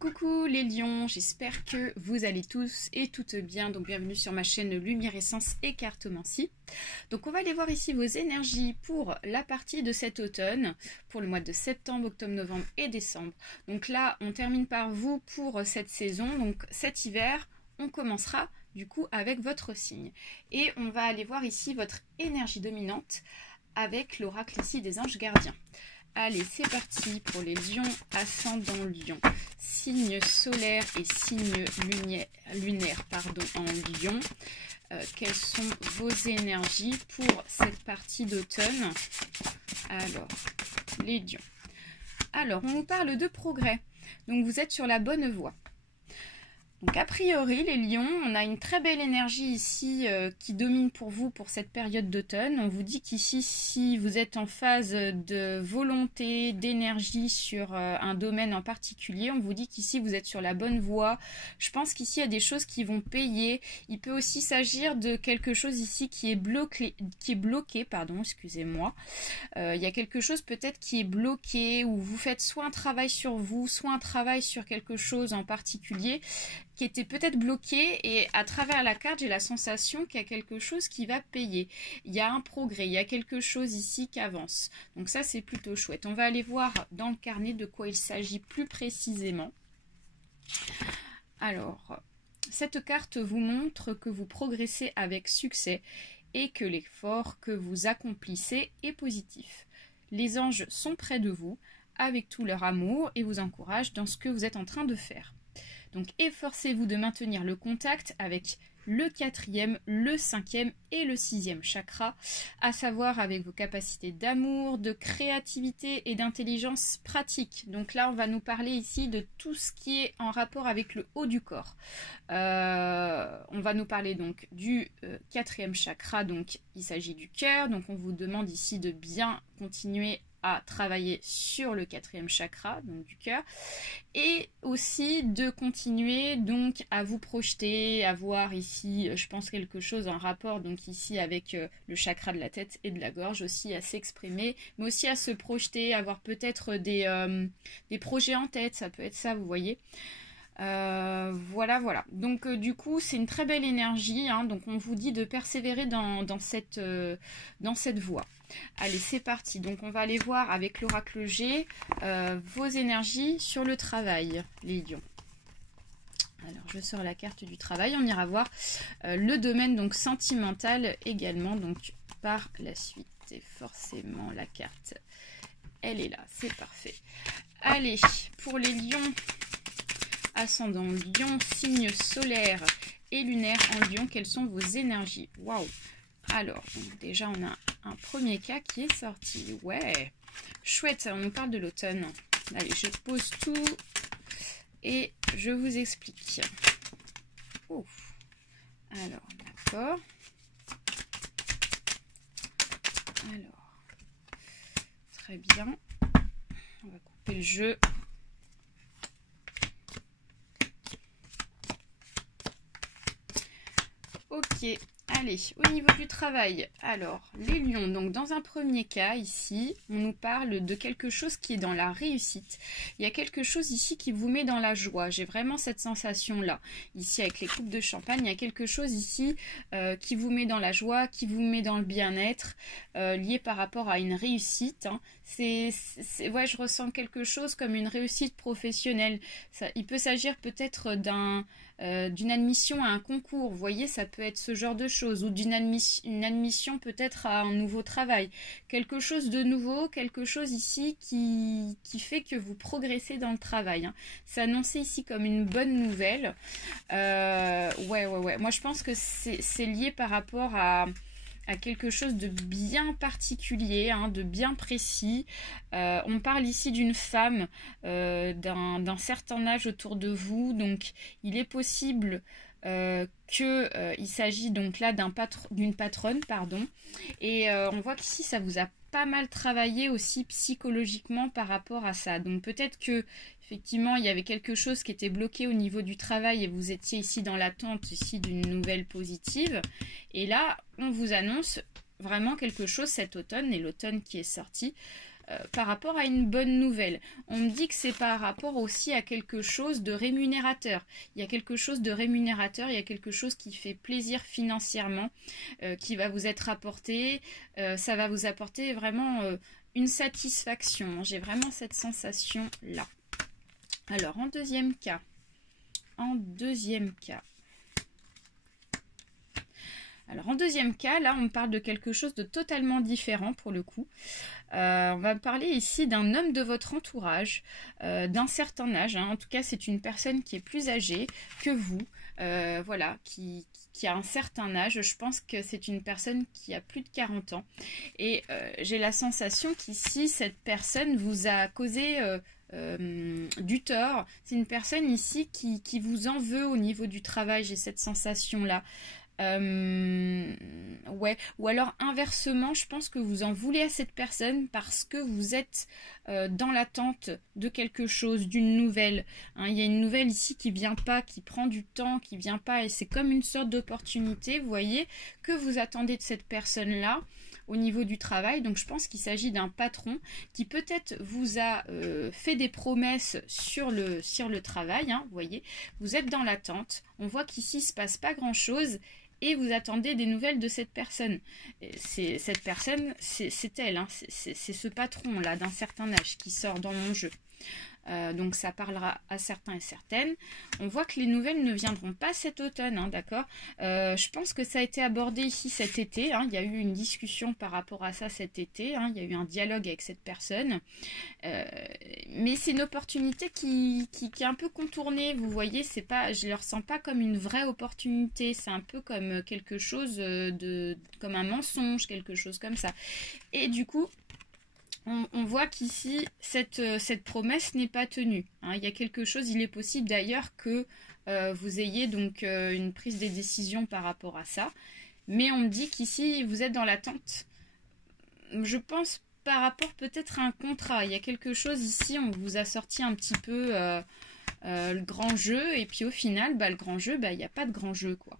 Coucou les lions, j'espère que vous allez tous et toutes bien. Donc bienvenue sur ma chaîne Luminescence et Cartomancie. Donc on va aller voir ici vos énergies pour la partie de cet automne, pour le mois de septembre, octobre, novembre et décembre. Donc là on termine par vous pour cette saison, donc cet hiver on commencera du coup avec votre signe. Et on va aller voir ici votre énergie dominante avec l'oracle ici des anges gardiens. Allez, c'est parti pour les lions, ascendant lion, signe solaire et signe lunaire en lion. Quelles sont vos énergies pour cette partie d'automne? Alors, les lions. Alors, on nous parle de progrès. Donc, vous êtes sur la bonne voie. Donc a priori les lions, on a une très belle énergie ici qui domine pour vous pour cette période d'automne. On vous dit qu'ici, si vous êtes en phase de volonté, d'énergie sur un domaine en particulier, on vous dit qu'ici vous êtes sur la bonne voie. Je pense qu'ici il y a des choses qui vont payer. Il peut aussi s'agir de quelque chose ici qui est bloqué, excusez-moi. Il y a quelque chose peut-être qui est bloqué, où vous faites soit un travail sur vous, soit un travail sur quelque chose en particulier qui était peut-être bloqué, et à travers la carte j'ai la sensation qu'il y a quelque chose qui va payer, il y a un progrès, il y a quelque chose ici qui avance, donc ça c'est plutôt chouette. On va aller voir dans le carnet de quoi il s'agit plus précisément. Alors cette carte vous montre que vous progressez avec succès et que l'effort que vous accomplissez est positif. Les anges sont près de vous avec tout leur amour et vous encouragent dans ce que vous êtes en train de faire. Donc efforcez-vous de maintenir le contact avec le 4e, le 5e et le 6e chakra, à savoir avec vos capacités d'amour, de créativité et d'intelligence pratique. Donc là, on va nous parler ici de tout ce qui est en rapport avec le haut du corps. On va nous parler donc du 4e chakra, donc il s'agit du cœur. Donc on vous demande ici de bien continuer à travailler sur le 4e chakra, donc du cœur, et aussi de continuer donc à vous projeter, à voir ici, je pense quelque chose en rapport donc ici avec le chakra de la tête et de la gorge aussi, à s'exprimer, mais aussi à se projeter, avoir peut-être des projets en tête, ça peut être ça, vous voyez. Voilà. Donc du coup c'est une très belle énergie, hein, donc on vous dit de persévérer dans cette voie. Allez, c'est parti. Donc on va aller voir avec l'oracle G vos énergies sur le travail, les lions. Alors je sors la carte du travail, on ira voir le domaine donc sentimental également donc par la suite. Et forcément la carte elle est là, c'est parfait. Allez, pour les lions, ascendant lion, signe solaire et lunaire en lion, quelles sont vos énergies? Waouh! Alors, donc déjà on a un premier cas qui est sorti. Ouais, chouette, on nous parle de l'automne. Allez, je pose tout et je vous explique. Oh. Alors, d'accord. Alors, très bien. On va couper le jeu. Ok. Allez, au niveau du travail, alors les lions, donc dans un premier cas ici, on nous parle de quelque chose qui est dans la réussite. Il y a quelque chose ici qui vous met dans la joie, j'ai vraiment cette sensation-là. Ici avec les coupes de champagne, il y a quelque chose ici qui vous met dans la joie, qui vous met dans le bien-être, lié par rapport à une réussite. Hein. Ouais, je ressens quelque chose comme une réussite professionnelle. Il peut s'agir peut-être d'une admission à un concours, vous voyez, ça peut être ce genre de choses, ou une admission peut-être à un nouveau travail, quelque chose de nouveau, quelque chose ici qui fait que vous progressez dans le travail, hein. C'est annoncé ici comme une bonne nouvelle. Ouais, moi je pense que c'est lié par rapport à quelque chose de bien particulier, hein, de bien précis. On parle ici d'une femme d'un certain âge autour de vous, donc il est possible qu'il s'agit donc là d'une patronne, pardon, et on voit qu'ici ça vous a pas mal travaillé aussi psychologiquement par rapport à ça, donc peut-être que effectivement il y avait quelque chose qui était bloqué au niveau du travail et vous étiez ici dans l'attente ici d'une nouvelle positive, et là on vous annonce vraiment quelque chose cet automne, et l'automne qui est sorti par rapport à une bonne nouvelle. On me dit que c'est par rapport aussi à quelque chose de rémunérateur. Il y a quelque chose de rémunérateur, il y a quelque chose qui fait plaisir financièrement, qui va vous être apporté. Ça va vous apporter vraiment une satisfaction. J'ai vraiment cette sensation-là. Alors, en deuxième cas, alors, en deuxième cas, là, on parle de quelque chose de totalement différent pour le coup. On va parler ici d'un homme de votre entourage, d'un certain âge. Hein. En tout cas, c'est une personne qui est plus âgée que vous, voilà, qui a un certain âge. Je pense que c'est une personne qui a plus de 40 ans. Et j'ai la sensation qu'ici, cette personne vous a causé du tort. C'est une personne ici qui vous en veut au niveau du travail. J'ai cette sensation-là. Ouais, ou alors inversement, je pense que vous en voulez à cette personne parce que vous êtes dans l'attente de quelque chose, d'une nouvelle. Hein, il y a une nouvelle ici qui vient pas, qui prend du temps, qui vient pas, et c'est comme une sorte d'opportunité, vous voyez, que vous attendez de cette personne-là au niveau du travail. Donc je pense qu'il s'agit d'un patron qui peut-être vous a fait des promesses sur le travail, hein, vous voyez, vous êtes dans l'attente, on voit qu'ici il se passe pas grand-chose, et vous attendez des nouvelles de cette personne. Cette personne, c'est elle, hein, c'est ce patron-là d'un certain âge qui sort dans mon jeu. Donc ça parlera à certains et certaines. On voit que les nouvelles ne viendront pas cet automne, hein, d'accord. Je pense que ça a été abordé ici cet été, hein, il y a eu une discussion par rapport à ça cet été, hein, il y a eu un dialogue avec cette personne. Mais c'est une opportunité qui est un peu contournée, vous voyez, c'est pas, je ne le ressens pas comme une vraie opportunité, c'est un peu comme quelque chose comme un mensonge, quelque chose comme ça. Et du coup, on voit qu'ici, cette promesse n'est pas tenue. Hein. Il y a quelque chose, il est possible d'ailleurs que vous ayez donc une prise des décisions par rapport à ça. Mais on me dit qu'ici, vous êtes dans l'attente. Je pense par rapport peut-être à un contrat. Il y a quelque chose ici, on vous a sorti un petit peu le grand jeu. Et puis au final, le grand jeu, il n'y a pas de grand jeu, quoi.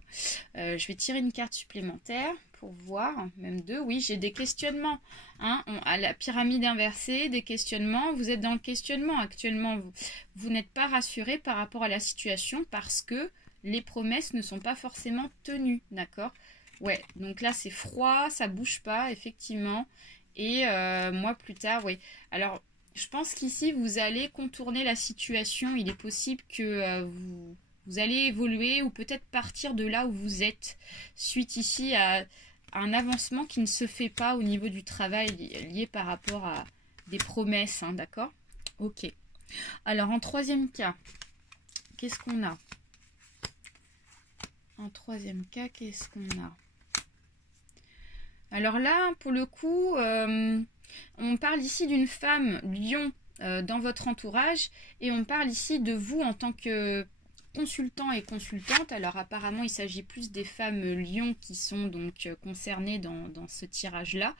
Je vais tirer une carte supplémentaire pour voir, même deux. Oui, j'ai des questionnements. Hein, à la pyramide inversée, des questionnements. Vous êtes dans le questionnement actuellement. Vous n'êtes pas rassuré par rapport à la situation parce que les promesses ne sont pas forcément tenues, d'accord? Ouais, donc là c'est froid, ça bouge pas, effectivement. Et moi plus tard, oui. Alors, je pense qu'ici vous allez contourner la situation. Il est possible que vous allez évoluer ou peut-être partir de là où vous êtes, suite ici à un avancement qui ne se fait pas au niveau du travail lié par rapport à des promesses, hein, d'accord? Ok. Alors, en troisième cas, qu'est-ce qu'on a? En troisième cas, qu'est-ce qu'on a? Alors là, pour le coup, on parle ici d'une femme lion dans votre entourage et on parle ici de vous en tant que consultant et consultante. Alors apparemment, il s'agit plus des femmes lions qui sont donc concernées dans ce tirage-là.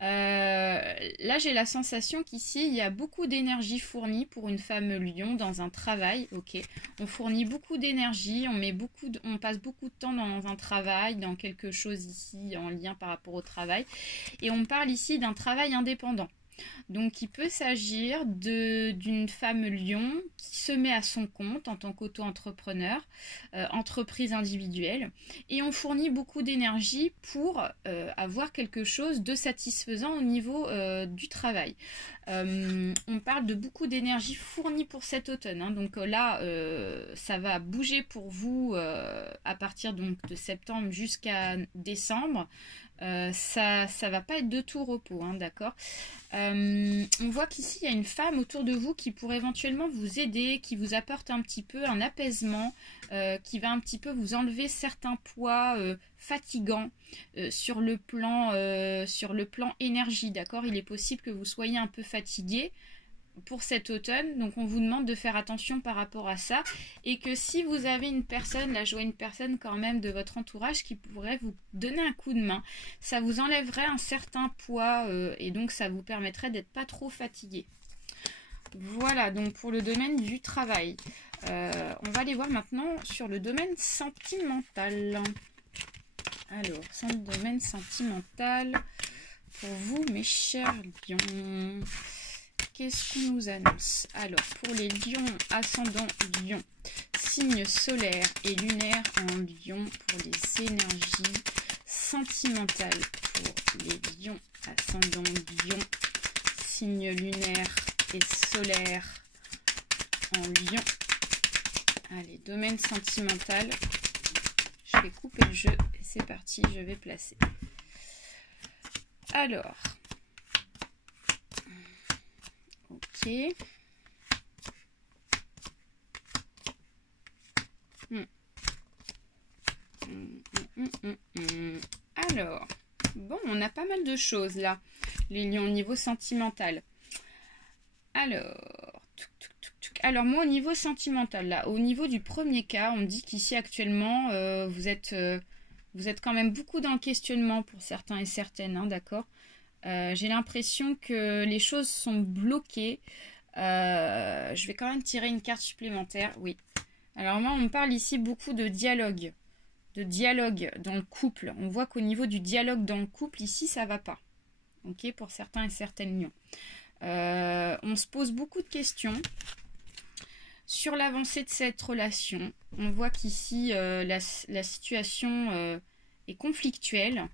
Là, j'ai la sensation qu'ici, il y a beaucoup d'énergie fournie pour une femme lion dans un travail. Ok, on fournit beaucoup d'énergie, on passe beaucoup de temps dans un travail, dans quelque chose ici en lien par rapport au travail. Et on parle ici d'un travail indépendant. Donc il peut s'agir d'une femme lion qui se met à son compte en tant qu'auto-entrepreneur, entreprise individuelle, et on fournit beaucoup d'énergie pour avoir quelque chose de satisfaisant au niveau du travail. On parle de beaucoup d'énergie fournie pour cet automne, hein. Donc là ça va bouger pour vous à partir donc de septembre jusqu'à décembre. Ça va pas être de tout repos, hein, d'accord. On voit qu'ici il y a une femme autour de vous qui pourrait éventuellement vous aider, qui vous apporte un petit peu un apaisement, qui va un petit peu vous enlever certains poids fatigants sur le plan énergie, d'accord. Il est possible que vous soyez un peu fatigué pour cet automne, donc on vous demande de faire attention par rapport à ça, et que si vous avez une personne, là je vois une personne quand même de votre entourage qui pourrait vous donner un coup de main, ça vous enlèverait un certain poids et donc ça vous permettrait d'être pas trop fatigué. Voilà donc pour le domaine du travail. On va aller voir maintenant sur le domaine sentimental. Alors, domaine sentimental pour vous, mes chers lions. Qu'est-ce qu'on nous annonce? Alors, pour les lions, ascendant lion, signe solaire et lunaire en lion, pour les énergies sentimentales, pour les lions, ascendant lion, signe lunaire et solaire en lion. Allez, domaine sentimental. Je vais couper le jeu et c'est parti, je vais placer. Alors, ok. Alors, bon, on a pas mal de choses là, les lions au niveau sentimental. Alors moi au niveau sentimental, là, au niveau du premier cas, on me dit qu'ici actuellement, vous êtes quand même beaucoup dans le questionnement pour certains et certaines, hein, d'accord. J'ai l'impression que les choses sont bloquées. Je vais quand même tirer une carte supplémentaire, oui. Alors moi, on me parle ici beaucoup de dialogue dans le couple. On voit qu'au niveau du dialogue dans le couple, ici, ça va pas. Ok, pour certains et certaines lions. On se pose beaucoup de questions sur l'avancée de cette relation. On voit qu'ici, la situation est conflictuelle.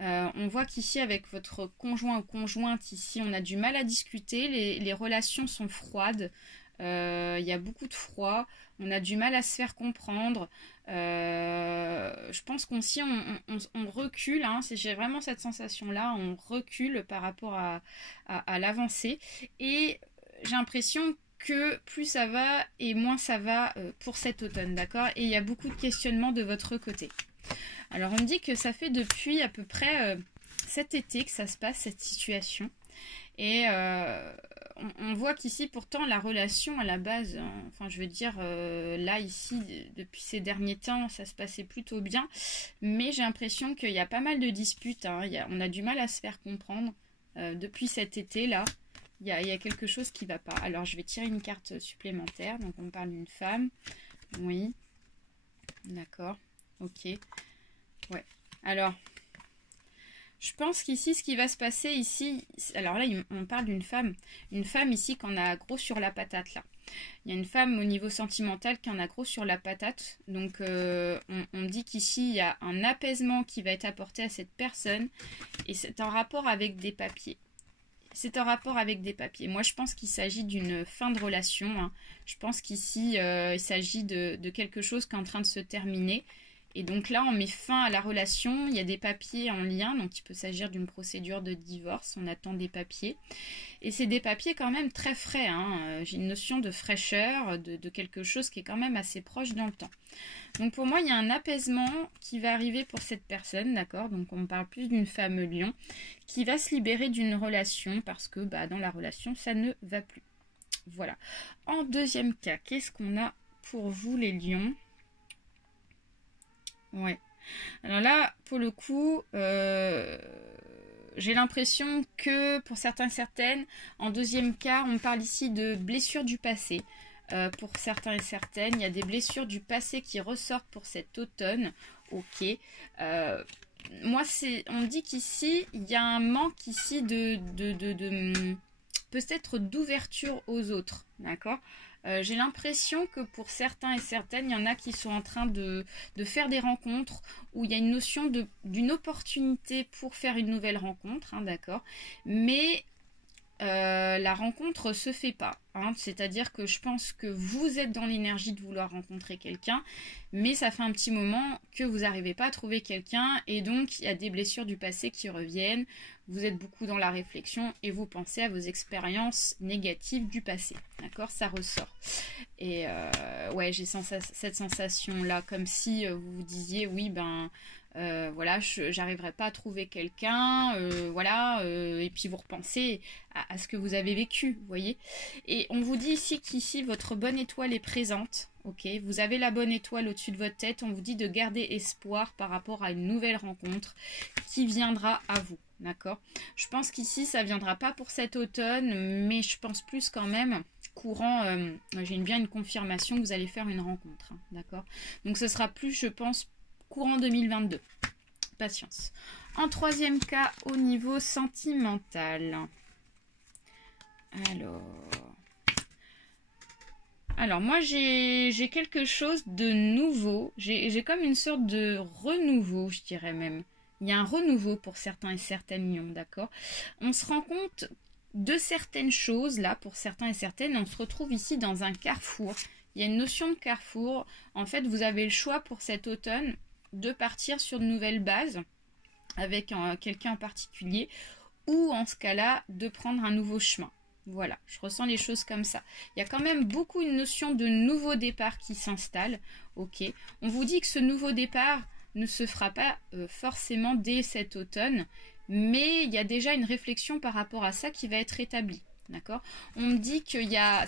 On voit qu'ici, avec votre conjoint ou conjointe, ici, on a du mal à discuter. Les relations sont froides. Il y a beaucoup de froid. On a du mal à se faire comprendre. Je pense qu'on recule. Hein, j'ai vraiment cette sensation-là. On recule par rapport à l'avancée. Et j'ai l'impression que plus ça va et moins ça va pour cet automne, d'accord? Et il y a beaucoup de questionnements de votre côté. Alors, on me dit que ça fait depuis à peu près cet été que ça se passe, cette situation. Et on voit qu'ici, pourtant, la relation à la base, hein, enfin, je veux dire, là, ici, depuis ces derniers temps, ça se passait plutôt bien. Mais j'ai l'impression qu'il y a pas mal de disputes. Hein, on a du mal à se faire comprendre depuis cet été-là. Il y a quelque chose qui ne va pas. Alors, je vais tirer une carte supplémentaire. Donc, on parle d'une femme. Oui. D'accord. Ok. Ouais. Alors, je pense qu'ici, ce qui va se passer ici... Alors là, on parle d'une femme. Une femme ici qui en a gros sur la patate, là. Il y a une femme au niveau sentimental qui en a gros sur la patate. Donc, on dit qu'ici, il y a un apaisement qui va être apporté à cette personne. Et c'est en rapport avec des papiers. Moi, je pense qu'il s'agit d'une fin de relation. Hein. Je pense qu'ici, il s'agit de quelque chose qui est en train de se terminer. Et donc là, on met fin à la relation. Il y a des papiers en lien. Donc, il peut s'agir d'une procédure de divorce. On attend des papiers. Et c'est des papiers quand même très frais. Hein. J'ai une notion de fraîcheur, de quelque chose qui est quand même assez proche dans le temps. Donc, pour moi, il y a un apaisement qui va arriver pour cette personne, d'accord? Donc, on parle plus d'une femme lion qui va se libérer d'une relation parce que dans la relation, ça ne va plus. Voilà. En deuxième cas, qu'est-ce qu'on a pour vous, les lions? Ouais. Alors là, pour le coup, j'ai l'impression que pour certains, certaines, en deuxième cas, on parle ici de blessures du passé. Pour certains et certaines, il y a des blessures du passé qui ressortent pour cet automne. Ok. Moi, on dit qu'ici, il y a un manque ici peut-être d'ouverture aux autres. D'accord? J'ai l'impression que pour certains et certaines, il y en a qui sont en train de faire des rencontres où il y a une notion d'une opportunité pour faire une nouvelle rencontre, hein, d'accord. Mais la rencontre se fait pas. Hein, c'est-à-dire que je pense que vous êtes dans l'énergie de vouloir rencontrer quelqu'un, mais ça fait un petit moment que vous n'arrivez pas à trouver quelqu'un et donc il y a des blessures du passé qui reviennent. Vous êtes beaucoup dans la réflexion et vous pensez à vos expériences négatives du passé. D'accord? Ça ressort. Et ouais, j'ai cette sensation-là, comme si vous vous disiez, oui, voilà, j'arriverai pas à trouver quelqu'un, voilà, et puis vous repensez à ce que vous avez vécu, vous voyez. Et on vous dit ici qu'ici, votre bonne étoile est présente, ok, vous avez la bonne étoile au-dessus de votre tête, on vous dit de garder espoir par rapport à une nouvelle rencontre qui viendra à vous, d'accord. Je pense qu'ici, ça viendra pas pour cet automne, mais je pense plus quand même courant, j'ai bien une confirmation que vous allez faire une rencontre, hein, d'accord. Donc ce sera plus, je pense, courant 2022. Patience. En troisième cas, au niveau sentimental. Alors moi j'ai quelque chose de nouveau. J'ai comme une sorte de renouveau, je dirais même. Il y a un renouveau pour certains et certaines lions, d'accord? On se rend compte de certaines choses, là, pour certains et certaines. On se retrouve ici dans un carrefour. Il y a une notion de carrefour. En fait, vous avez le choix pour cet automne de partir sur de nouvelles bases avec quelqu'un en particulier ou, en ce cas-là, de prendre un nouveau chemin. Voilà, je ressens les choses comme ça. Il y a quand même beaucoup une notion de nouveau départ qui s'installe. Ok, on vous dit que ce nouveau départ ne se fera pas forcément dès cet automne, mais il y a déjà une réflexion par rapport à ça qui va être établie. D'accord? On me dit que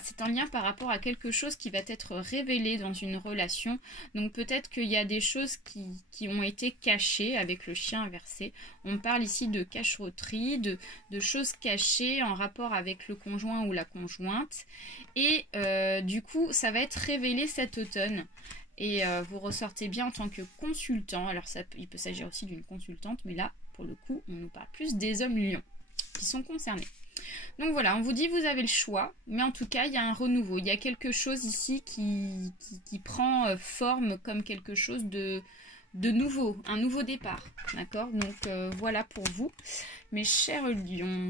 c'est en lien par rapport à quelque chose qui va être révélé dans une relation. Donc peut-être qu'il y a des choses qui ont été cachées avec le chien inversé. On me parle ici de cachotterie, de choses cachées en rapport avec le conjoint ou la conjointe. Et du coup, ça va être révélé cet automne. Et vous ressortez bien en tant que consultant. Alors il peut s'agir aussi d'une consultante, mais là, pour le coup, on nous parle plus des hommes lions qui sont concernés. Donc voilà, on vous dit vous avez le choix, mais en tout cas il y a un renouveau, il y a quelque chose ici qui prend forme comme quelque chose de nouveau, un nouveau départ, d'accord? Donc voilà pour vous, mes chers lions.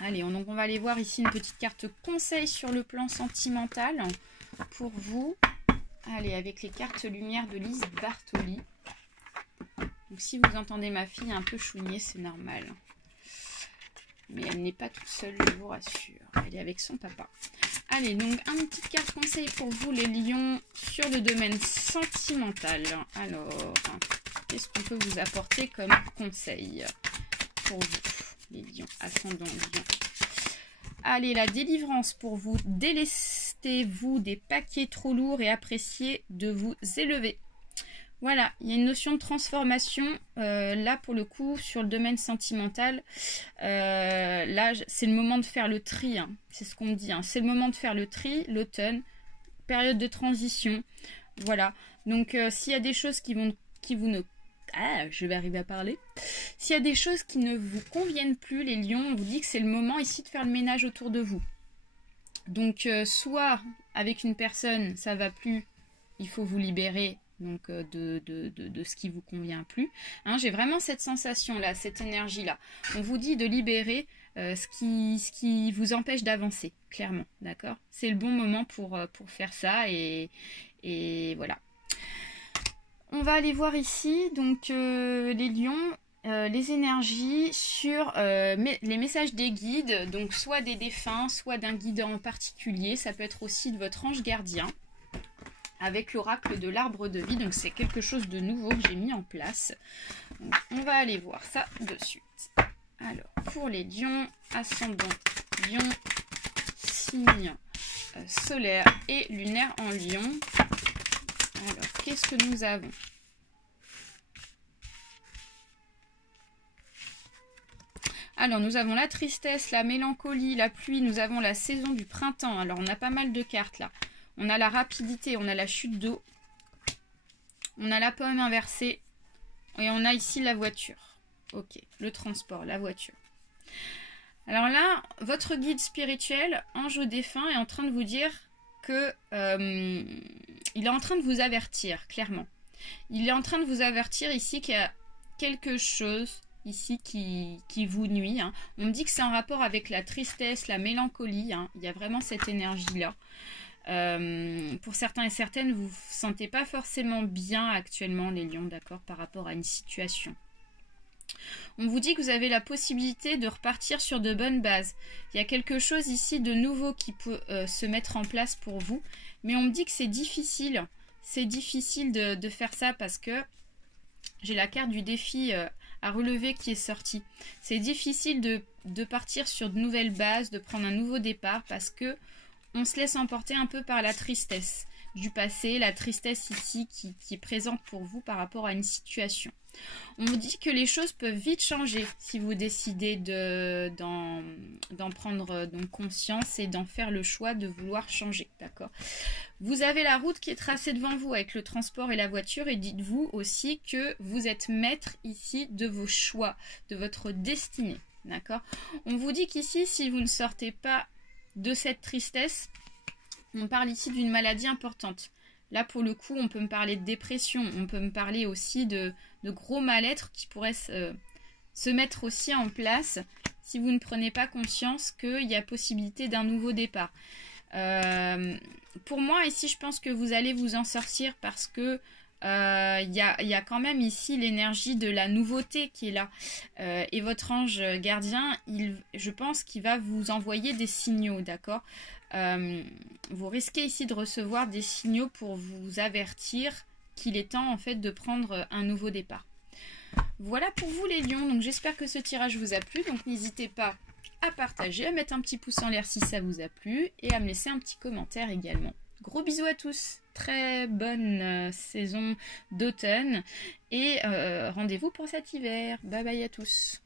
Allez, donc on va aller voir ici une petite carte conseil sur le plan sentimental pour vous. Allez, avec les cartes lumière de Lise Bartoli. Donc si vous entendez ma fille un peu chouiner, c'est normal. Mais elle n'est pas toute seule, je vous rassure. Elle est avec son papa. Allez, donc une petite carte conseil pour vous les lions sur le domaine sentimental. Alors, qu'est-ce qu'on peut vous apporter comme conseil pour vous, les lions, ascendant lion? Allez, la délivrance pour vous. Délestez-vous des paquets trop lourds et appréciez de vous élever. Voilà, il y a une notion de transformation, là pour le coup, sur le domaine sentimental. Là, c'est le moment de faire le tri, hein. C'est ce qu'on me dit. Hein. C'est le moment de faire le tri, l'automne, période de transition. Voilà, donc s'il y a des choses qui vous ne... Ah, je vais arriver à parler. S'il y a des choses qui ne vous conviennent plus, les lions, on vous dit que c'est le moment ici de faire le ménage autour de vous. Donc, soit avec une personne, ça va plus, il faut vous libérer donc de ce qui vous convient plus. Hein, j'ai vraiment cette sensation-là, cette énergie-là. On vous dit de libérer ce qui vous empêche d'avancer, clairement, d'accord? C'est le bon moment pour faire ça et voilà. On va aller voir ici, donc les lions, les énergies sur les messages des guides, donc soit des défunts, soit d'un guide en particulier. Ça peut être aussi de votre ange gardien, avec l'oracle de l'arbre de vie. Donc c'est quelque chose de nouveau que j'ai mis en place. Donc, on va aller voir ça de suite. Alors, pour les lions, ascendant lion, signe solaire et lunaire en lion. Alors, qu'est-ce que nous avons? Alors, nous avons la tristesse, la mélancolie, la pluie. Nous avons la saison du printemps. Alors, on a pas mal de cartes là. On a la rapidité, on a la chute d'eau. On a la pomme inversée. Et on a ici la voiture. Ok, le transport, la voiture. Alors là, votre guide spirituel, ange au défunt, est en train de vous dire que il est en train de vous avertir, clairement. Il est en train de vous avertir ici qu'il y a quelque chose ici qui vous nuit. Hein. On me dit que c'est en rapport avec la tristesse, la mélancolie. Hein. Il y a vraiment cette énergie-là. Pour certains et certaines, vous ne vous sentez pas forcément bien actuellement, les lions, d'accord, par rapport à une situation. On vous dit que vous avez la possibilité de repartir sur de bonnes bases. Il y a quelque chose ici de nouveau qui peut se mettre en place pour vous. Mais on me dit que c'est difficile. C'est difficile de faire ça parce que j'ai la carte du défi à relever qui est sortie. C'est difficile de partir sur de nouvelles bases, de prendre un nouveau départ parce que on se laisse emporter un peu par la tristesse. du passé, la tristesse ici qui est présente pour vous par rapport à une situation. On vous dit que les choses peuvent vite changer si vous décidez d'en prendre donc conscience et d'en faire le choix de vouloir changer, d'accord? Vous avez la route qui est tracée devant vous avec le transport et la voiture et dites-vous aussi que vous êtes maître ici de vos choix, de votre destinée, d'accord? On vous dit qu'ici, si vous ne sortez pas de cette tristesse, on parle ici d'une maladie importante. Là, pour le coup, on peut me parler de dépression, on peut me parler aussi de gros mal-être qui pourraient se mettre aussi en place si vous ne prenez pas conscience qu'il y a possibilité d'un nouveau départ. Pour moi, ici, je pense que vous allez vous en sortir parce que il y a quand même ici l'énergie de la nouveauté qui est là. Et votre ange gardien, je pense qu'il va vous envoyer des signaux, d'accord? Vous risquez ici de recevoir des signaux pour vous avertir qu'il est temps en fait de prendre un nouveau départ. Voilà pour vous les lions, donc j'espère que ce tirage vous a plu, donc n'hésitez pas à partager, à mettre un petit pouce en l'air si ça vous a plu et à me laisser un petit commentaire également. Gros bisous à tous, très bonne saison d'automne et rendez-vous pour cet hiver. Bye bye à tous.